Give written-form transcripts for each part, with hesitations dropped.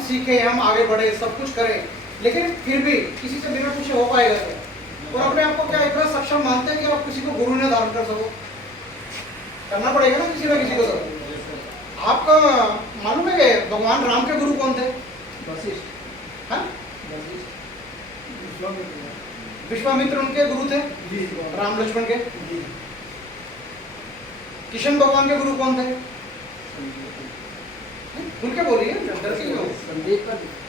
हम सीखे, हम आगे बढ़े, सब कुछ करें, लेकिन फिर भी किसी से बिना पूछे हो पाएगा क्या? और अपने आप को क्या इतना सक्षम मानते हैं कि आप किसी को गुरु न धारण कर सको? करना पड़ेगा ना किसी न किसी को। तो आपका मालूम है कि भगवान राम के गुरु कौन थे? हाँ? विश्वामित्र उनके गुरु थे, राम लक्ष्मण के। किशन भगवान के गुरु कौन थे? उनके बोलिए,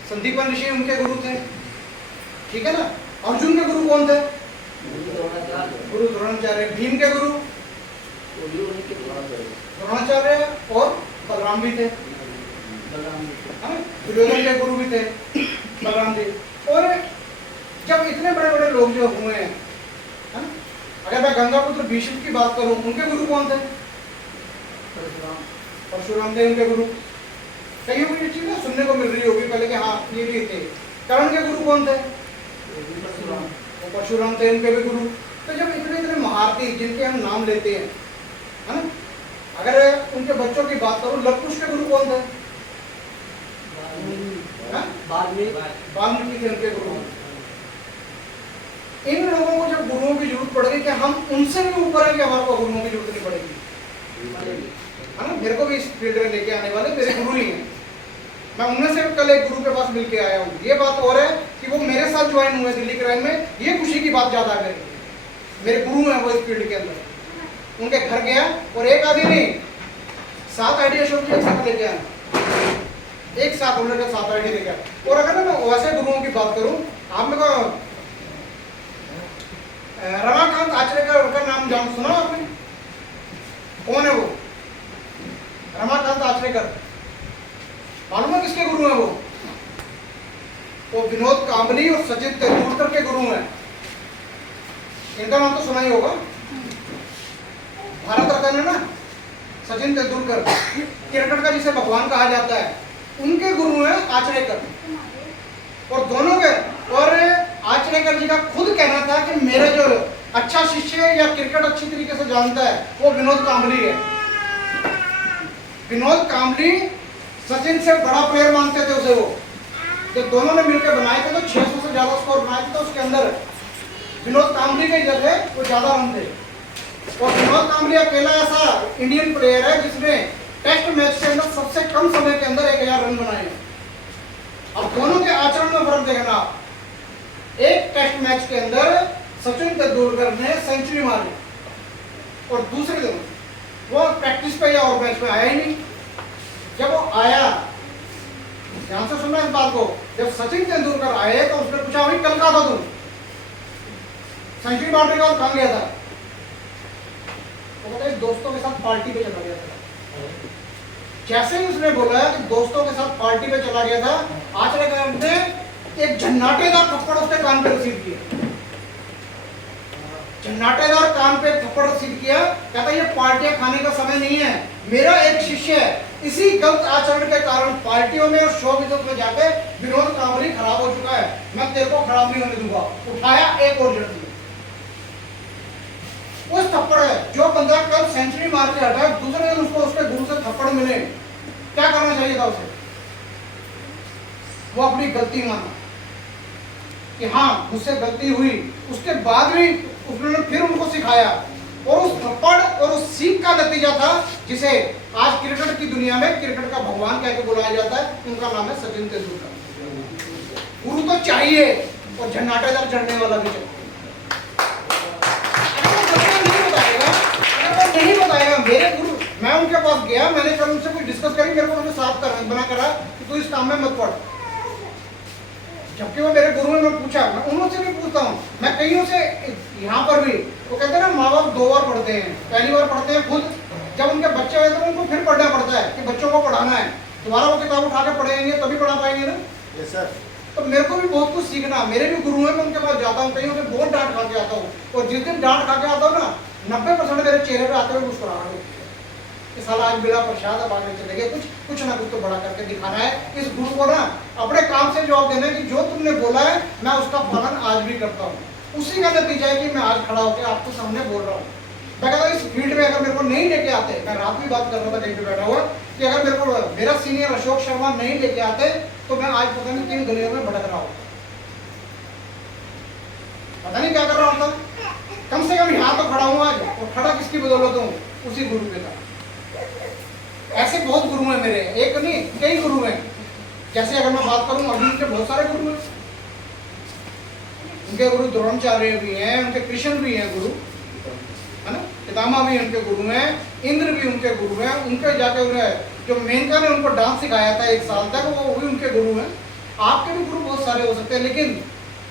संदीपन ऋषि उनके गुरु थे, ठीक है ना। अर्जुन के गुरु कौन थे? गुरु द्रोणाचार्य। भीम के गुरु द्रोणाचार्य और बलराम भी थे, दुर्योधन के गुरु भी थे बलराम जी। और जब इतने बड़े बड़े लोग जो हुए हैं, अगर मैं गंगापुत्र भीष्म की बात करूं, उनके गुरु कौन थे? परशुराम थे उनके गुरु। कहीं भी ये चीज ना सुनने को मिल रही होगी पहले कि हाँ ये भी थे। कर्ण के गुरु कौन थे? परशुराम थे, उनके भी गुरु। तो जब इतने इतने महारथी जिनके हम नाम लेते हैं, है ना, अगर उनके बच्चों की बात करूं, लव कुश के गुरु कौन थे? वाल्मीकि थे उनके गुरु। इन लोगों को जब गुरुओं की जरूरत पड़ेगी, कि हम उनसे भी ऊपर है कि हमारे को गुरुओं की जरूरत नहीं पड़ेगी, है ना। मेरे को भी इस फील्ड में लेके आने वाले मेरे गुरु ही हैं। मैं उनमें से कल एक गुरु के पास मिलके आया हूँ। ये बात और है कि वो मेरे साथ ज्वाइन हुए दिल्ली क्राइम में, ये खुशी की बात ज्यादा है। मेरे गुरु हैं वो इस फील्ड के अंदर। उनके घर गया और एक आदमी नहीं, 7 आइडिया शो की एक साथ लेके आया, एक साथ हम लोग 7 आइडिया लेके आया। और अगर मैं वैसे गुरुओं की बात करूँ, आप मेरे को रमाकांत आचरेकर का नाम जान सुना आपने? कौन है वो? रमाकांत आचरेकर। मालूम है किसके गुरु हैं वो? वो विनोद कांबली और सचिन तेंदुलकर के गुरु हैं। इनका नाम तो सुना ही होगा, भारत रत्न है ना सचिन तेंदुलकर, क्रिकेट का जिसे भगवान कहा जाता है, उनके गुरु हैं आचरेकर। और दोनों के, और आचरेकर जी का खुद कहना था कि मेरा जो अच्छा शिष्य है या क्रिकेट अच्छी तरीके से जानता है वो विनोद कांबली है। विनोद कांबली सचिन से बड़ा प्लेयर मानते थे उसे। वो जब दोनों ने मिलकर बनाए थे तो 600 से ज्यादा स्कोर बनाए थे, तो उसके अंदर विनोद कांबली के जगह वो ज्यादा रन थे। और विनोद कांबली अकेला ऐसा इंडियन प्लेयर है जिसने टेस्ट मैच के अंदर सबसे कम समय के अंदर 1000 रन बनाए हैं। अब दोनों के आचरण में फर्क देखना आप। एक टेस्ट मैच के अंदर सचिन तेंदुलकर ने सेंचुरी मारी और दूसरे दिन वो प्रैक्टिस पे या और मैच में आया ही नहीं। जब वो आया, ध्यान से सुनना इस बात को, जब सचिन तेंदुलकर आए तो उसने पूछा भाई कल कहाँ था तुम? सेंचुरी मारने के बाद कहाँ गया था? वो कहते दोस्तों के साथ पार्टी पे चला गया था। जैसे ही उसने बोला कि दोस्तों के साथ पार्टी पे चला गया था, आचरेकर ने एक झन्नाटेदार थप्पड़ उसके कान पे रसीद किया। झन्नाटेदार कान पे थप्पड़ रसीद किया। कहता ये पार्टियां खाने का समय नहीं है, मेरा एक शिष्य है, इसी गलत आचरण के कारण पार्टियों में और शो बिजनेस में जाके विनोद कांबली खराब हो चुका है, मैं तेरे को खराब नहीं होने दूंगा। उठाया एक और जड़ दिया। उस थप्पड़ है जो बंदा कल सेंचुरी मार के हटा, दूसरे दिन उसको उसके गुरु से थप्पड़ मिले, क्या करना चाहिए था उसे? वो अपनी गलती माना कि हाँ मुझसे गलती हुई, उसके बाद भी उन्होंने फिर उनको सिखाया। और उस थप्पड़ और उस सीख का नतीजा था जिसे आज क्रिकेट की दुनिया में क्रिकेट का भगवान कहकर बुलाया जाता है। उनका नाम है सचिन तेंदुलकर। गुरु तो चाहिए और झन्नाटेदार चढ़ने वाला भी चाहिए। नहीं बताएगा मेरे गुरु, मैं उनके पास गया, मैंने कल उनसे कोई डिस्कस करी, मेरे को उन्होंने साफ कर बना करा कि तू इस काम में मत पड़। जबकि वो मेरे गुरु ने पूछा, मैं उनसे भी पूछता हूँ, मैं कईयों से यहाँ पर भी, वो कहते हैं ना माँ बाप 2 बार पढ़ते हैं, पहली बार पढ़ते हैं खुद, जब उनके बच्चे आए तो उनको फिर पढ़ना पड़ता है कि बच्चों को पढ़ाना है, दोबारा वो किताब उठा के पढ़ेंगे तभी पढ़ा पाएंगे ना। Yes sir. तो मेरे को भी बहुत कुछ सीखना, मेरे भी गुरु हैं, मैं उनके पास जाता हूँ, कईयों से बहुत डांट खा के आता हूँ, और जिस दिन डांट खा के आता हूँ ना 90% मेरे चेहरे पे आते हुए मुस्कुराहट होती है कि साला आज मेरा प्रसाद अब आगे चले गए, कुछ ना कुछ तो बड़ा करके दिखाना है। इस गुरु को ना अपने काम से जवाब देना है कि जो तुमने बोला है मैं उसका पालन आज भी करता हूँ। उसी का नतीजा है कि मैं आज खड़ा होकर आपके सामने बोल रहा हूँ। मैं कहता हूँ इस फील्ड में अगर मेरे को नहीं लेके आते, मैं रात भी बात कर रहा था कहीं पे बैठा हुआ, कि अगर मेरे को मेरा सीनियर अशोक शर्मा नहीं लेके आते तो मैं आज पता नहीं किन गलियों में भटक रहा होता, पता नहीं क्या कर रहा होता। कम से कम यहाँ तो खड़ा हूँ आज, और खड़ा किसकी बदौलत हूँ? उसी गुरु के साथ। ऐसे बहुत गुरु हैं मेरे, एक नहीं कई गुरु हैं। जैसे अगर मैं बात करूँ अर्जुन के बहुत सारे गुरु हैं, उनके गुरु द्रोणाचार्य भी हैं, उनके कृष्ण भी हैं गुरु, है ना, पितामह भी उनके गुरु हैं, इंद्र भी उनके गुरु हैं। उनके जाके उन्हें जो मेनका ने उनको डांस सिखाया था 1 साल तक, वो भी उनके गुरु हैं। आपके भी गुरु बहुत सारे हो सकते हैं, लेकिन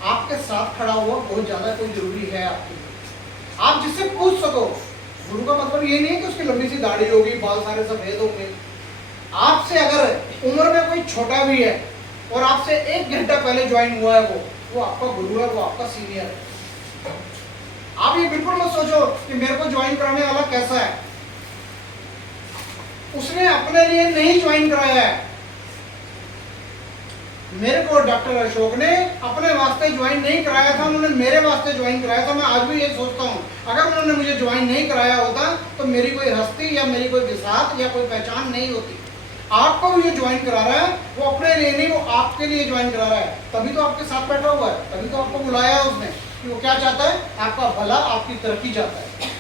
आपके साथ खड़ा हुआ बहुत ज्यादा कोई जरूरी है आपके लिए। आप जिससे पूछ सको, गुरु का मतलब ये नहीं है कि उसकी लंबी सी दाढ़ी होगी, बाल सारे सफेद होंगे। आपसे अगर उम्र में कोई छोटा भी है और आपसे 1 घंटा पहले ज्वाइन हुआ है, वो आपका गुरु है, वो आपका सीनियर है। आप ये बिल्कुल मत सोचो कि मेरे को ज्वाइन कराने वाला कैसा है। उसने अपने लिए नहीं ज्वाइन कराया है, मेरे को डॉक्टर अशोक ने अपने वास्ते ज्वाइन नहीं कराया था, उन्होंने मेरे वास्ते ज्वाइन कराया था। मैं आज भी ये सोचता हूँ, अगर उन्होंने मुझे ज्वाइन नहीं कराया होता तो मेरी कोई हस्ती या मेरी कोई विसात या कोई पहचान नहीं होती। आपको भी जो ज्वाइन करा रहा है वो अपने लिए नहीं, वो आपके लिए ज्वाइन करा रहा है। तभी तो आपके साथ बैठा हुआ है, तभी तो आपको बुलाया है उसने, कि वो क्या चाहता है? आपका भला, आपकी तरक्की चाहता है।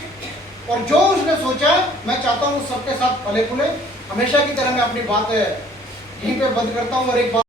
और जो उसने सोचा, मैं चाहता हूँ सबके साथ फले फूले। हमेशा की तरह मैं अपनी बात यहीं पे बंद करता हूँ और एक बात